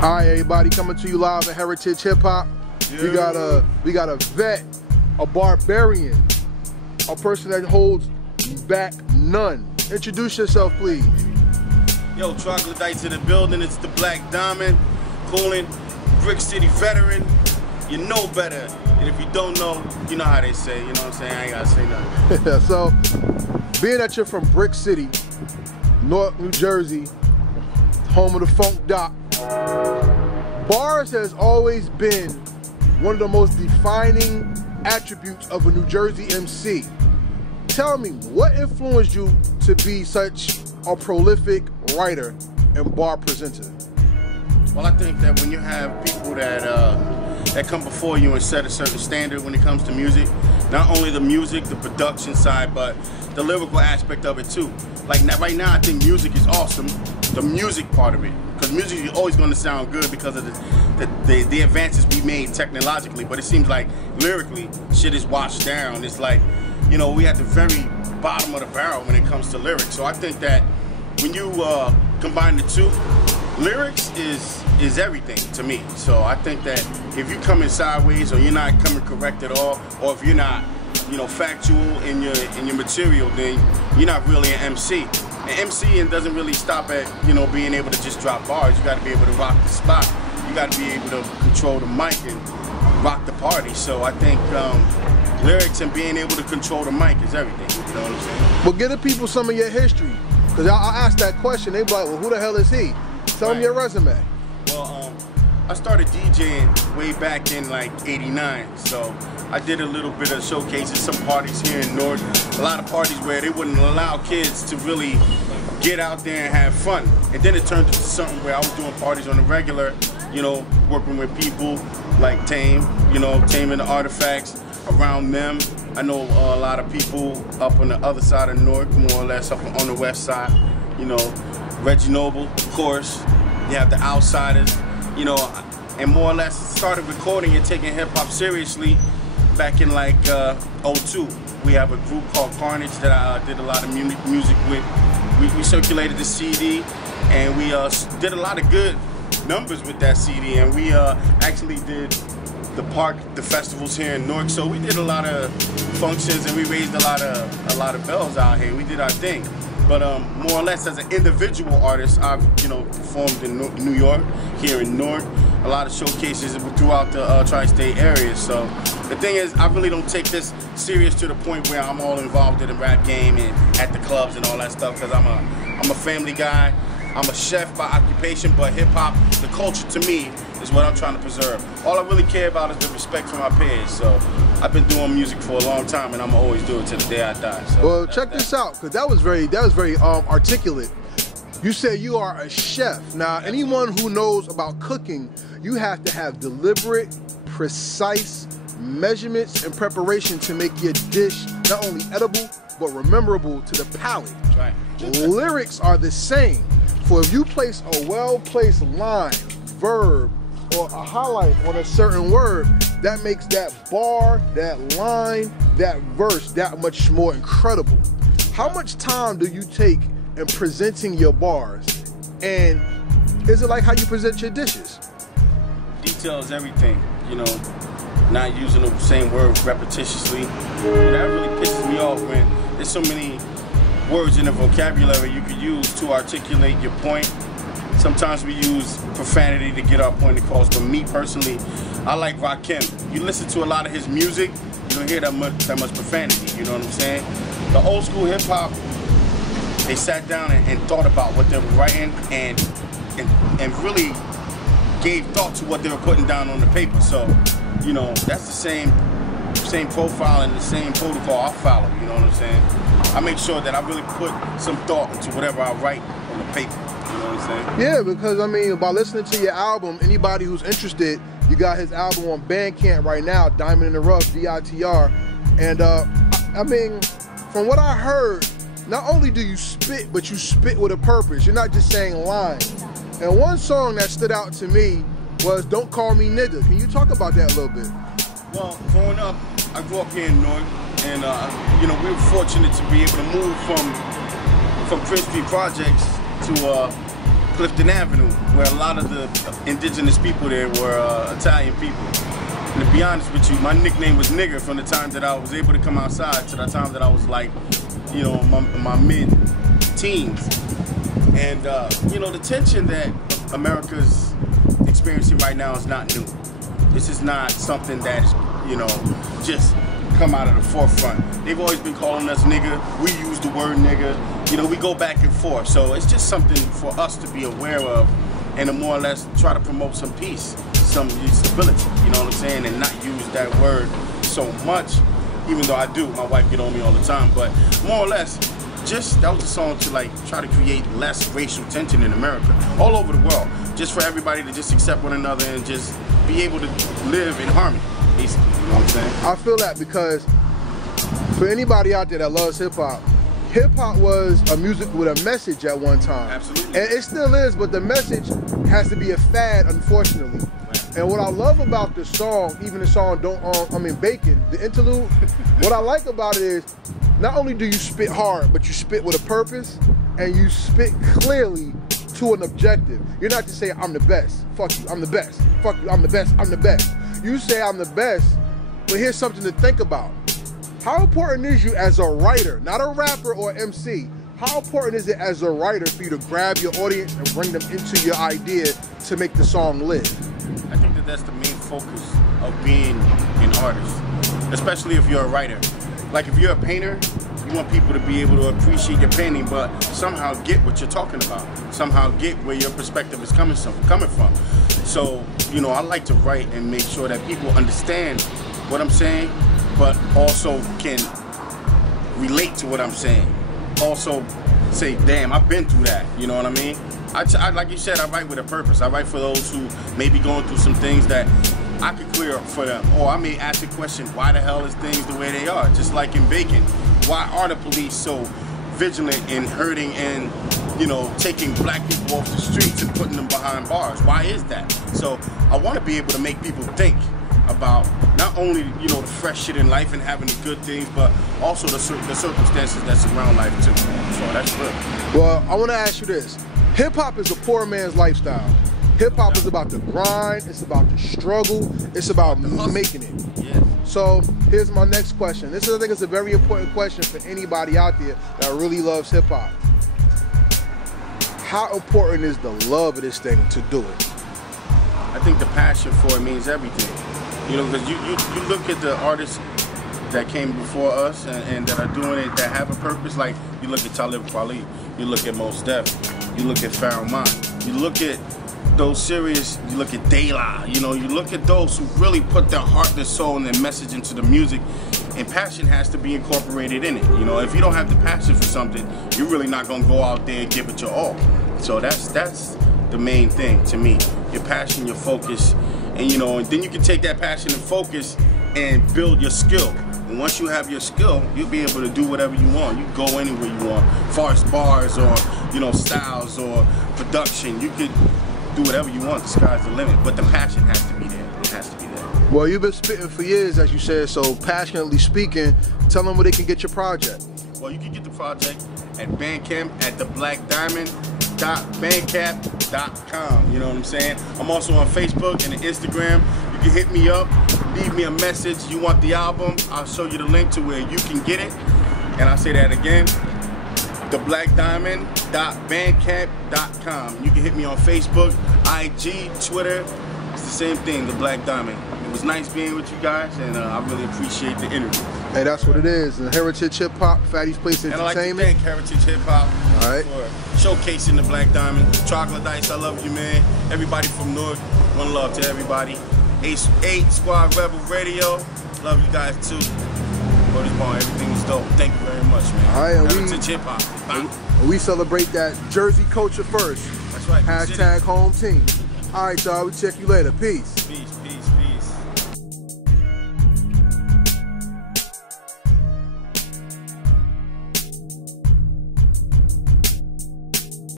All right, everybody, coming to you live at Heritage Hip Hop. Yeah. We got a vet, a barbarian, a person that holds back none. Introduce yourself, please. Yo, Troglodytes in the building. It's DaBlackDiamond, calling Brick City veteran. You know better, and if you don't know, you know how they say. You know what I'm saying? I ain't gotta say nothing. So, being that you're from Brick City, North New Jersey, home of the Funk Doc, bars has always been one of the most defining attributes of a New Jersey MC. Tell me, what influenced you to be such a prolific writer and bar presenter? Well, I think that when you have people that come before you and set a certain standard when it comes to music, not only the music, the production side, but the lyrical aspect of it too. Like right now, I think music is awesome, the music part of it. Because music is always going to sound good because of the advances we made technologically, but it seems like lyrically, shit is washed down. It's like, you know, we at the very bottom of the barrel when it comes to lyrics. So I think that when you combine the two, lyrics is everything to me. So I think that if you come in sideways, or you're not coming correct at all, or if you're not, you know, factual in your material, then you're not really an MC. And MCing doesn't really stop at, you know, being able to just drop bars. You got to be able to rock the spot. You got to be able to control the mic and rock the party. So I think lyrics and being able to control the mic is everything. You know what I'm saying? Well, give the people some of your history. Because I asked that question, they be like, well, who the hell is he? Tell them your resume. Well, I started DJing way back in like '89. So I did a little bit of showcases, some parties here in North, a lot of parties where they wouldn't allow kids to really get out there and have fun. And then it turned into something where I was doing parties on the regular, you know, working with people like Tame, you know, Tame and the Artifacts, around them. I know a lot of people up on the other side of North, more or less up on the west side, you know, Reggie Noble, of course. You have the Outsiders, you know, and more or less started recording and taking hip-hop seriously back in like '02. We have a group called Carnage that I did a lot of music with. We circulated the CD, and we did a lot of good numbers with that CD, and we actually did the festivals here in Newark. So we did a lot of functions, and we raised a lot of bells out here. We did our thing. But more or less, as an individual artist, I've, you know, performed in New York, here in Newark, a lot of showcases throughout the tri-state area. So the thing is, I really don't take this serious to the point where I'm all involved in the rap game and at the clubs and all that stuff, because I'm a family guy. I'm a chef by occupation, but hip-hop, the culture to me, is what I'm trying to preserve. All I really care about is the respect for my peers. So I've been doing music for a long time, and I'm gonna always do it till the day I die. So well, check this out, because that was very articulate. You said you are a chef. Now, anyone who knows about cooking, you have to have deliberate, precise measurements and preparation to make your dish not only edible, but rememberable to the palate. Right. Lyrics are the same. For if you place a well-placed line, verb, or a highlight on a certain word, that makes that bar, that line, that verse that much more incredible. How much time do you take in presenting your bars? And is it like how you present your dishes? Detail is everything, you know, not using the same word repetitiously. That really pisses me off when there's so many words in the vocabulary you could use to articulate your point. Sometimes we use profanity to get our point across, but me personally, I like Rakim. You listen to a lot of his music, you don't hear that much profanity, you know what I'm saying? The old school hip hop, they sat down and thought about what they were writing and really gave thought to what they were putting down on the paper. So, you know, that's the same profile and the same protocol I follow, you know what I'm saying? I make sure that I really put some thought into whatever I write on the paper. You know what I'm saying? Yeah, because I mean, by listening to your album, anybody who's interested, you got his album on Bandcamp right now, Diamond in the Rough, D.I.T.R. And I mean, from what I heard, not only do you spit, but you spit with a purpose. You're not just saying lines. And one song that stood out to me was Don't Call Me Nigga. Can you talk about that a little bit? Well, growing up, I grew up here in North, and you know, we were fortunate to be able to move from Prince Street Projects to Clifton Avenue, where a lot of the indigenous people there were Italian people. And to be honest with you, my nickname was nigger from the time that I was able to come outside to the time that I was like, you know, my mid-teens. And, you know, the tension that America's experiencing right now is not new. This is not something that's, you know, just come out of the forefront. They've always been calling us nigger. We use the word nigger. You know, we go back and forth. So it's just something for us to be aware of and to more or less try to promote some peace, some stability, you know what I'm saying? And not use that word so much, even though I do. My wife get on me all the time, but more or less, just that was a song to like try to create less racial tension in America, all over the world, just for everybody to just accept one another and just be able to live in harmony, basically, you know what I'm saying? I feel that because for anybody out there that loves hip-hop, hip-hop was a music with a message at one time. Absolutely. And it still is, but the message has to be a fad, unfortunately. Right. And what I love about the song, even the song Bacon, the interlude, what I like about it is, not only do you spit hard, but you spit with a purpose, and you spit clearly to an objective. You're not just saying, I'm the best, fuck you, I'm the best, fuck you, I'm the best, I'm the best. You say I'm the best, but here's something to think about. How important is you as a writer, not a rapper or MC, how important is it as a writer for you to grab your audience and bring them into your idea to make the song live? I think that that's the main focus of being an artist, especially if you're a writer. Like if you're a painter, you want people to be able to appreciate your painting, but somehow get what you're talking about, somehow get where your perspective is coming from. So, you know, I like to write and make sure that people understand what I'm saying, but also can relate to what I'm saying. Also say, damn, I've been through that, you know what I mean? I like you said, I write with a purpose. I write for those who may be going through some things that I could clear up for them. Or I may ask the question, why the hell is things the way they are? Just like in Bacon, why are the police so vigilant in hurting and, you know, taking black people off the streets and putting them behind bars? Why is that? So I want to be able to make people think about not only, you know, the fresh shit in life and having the good things, but also the circumstances that surround life too. So that's real. Well, I want to ask you this. Hip-hop is a poor man's lifestyle. Hip-hop is about the grind, it's about the struggle, it's about making it. Yeah. So here's my next question. This is, I think, is a very important question for anybody out there that really loves hip-hop. How important is the love of this thing to do it? I think the passion for it means everything. You know, because you look at the artists that came before us and that are doing it, that have a purpose. Like you look at Talib Kweli, you look at Mos Def, you look at Pharaoh, you look at those serious, you look at De.I.T.R, you know, you look at those who really put their heart, their soul, and their message into the music, and passion has to be incorporated in it. You know, if you don't have the passion for something, you're really not gonna go out there and give it your all. So that's the main thing to me. Your passion, your focus, and you know, and then you can take that passion and focus and build your skill. And once you have your skill, you'll be able to do whatever you want. You can go anywhere you want, as far as bars or, you know, styles or production. You could do whatever you want. The sky's the limit, but the passion has to be there. It has to be there. Well, you've been spitting for years, as you said, so passionately speaking, tell them where they can get your project. Well, you can get the project at Bandcamp at DaBlackDiamond.bandcamp.com. You know what I'm saying? I'm also on Facebook and Instagram. You can hit me up, leave me a message. You want the album? I'll show you the link to where you can get it. And I'll say that again. DaBlackDiamond.bandcamp.com. You can hit me on Facebook, IG, Twitter. It's the same thing, The Black Diamond. It was nice being with you guys, and I really appreciate the interview. Hey, that's what it is. And Heritage Hip Hop, Fatty's Place Entertainment. And I'd like to thank Heritage Hip Hop for showcasing The Black Diamond. Chocolate Dice, I love you, man. Everybody from North, one love to everybody. 8 Squad Rebel Radio, love you guys too. Everything was dope. Thank you very much, man. All right, Heritage Hip Hop. We celebrate that Jersey culture first. That's right. #home team. All right, y'all. We check you later. Peace. Peace.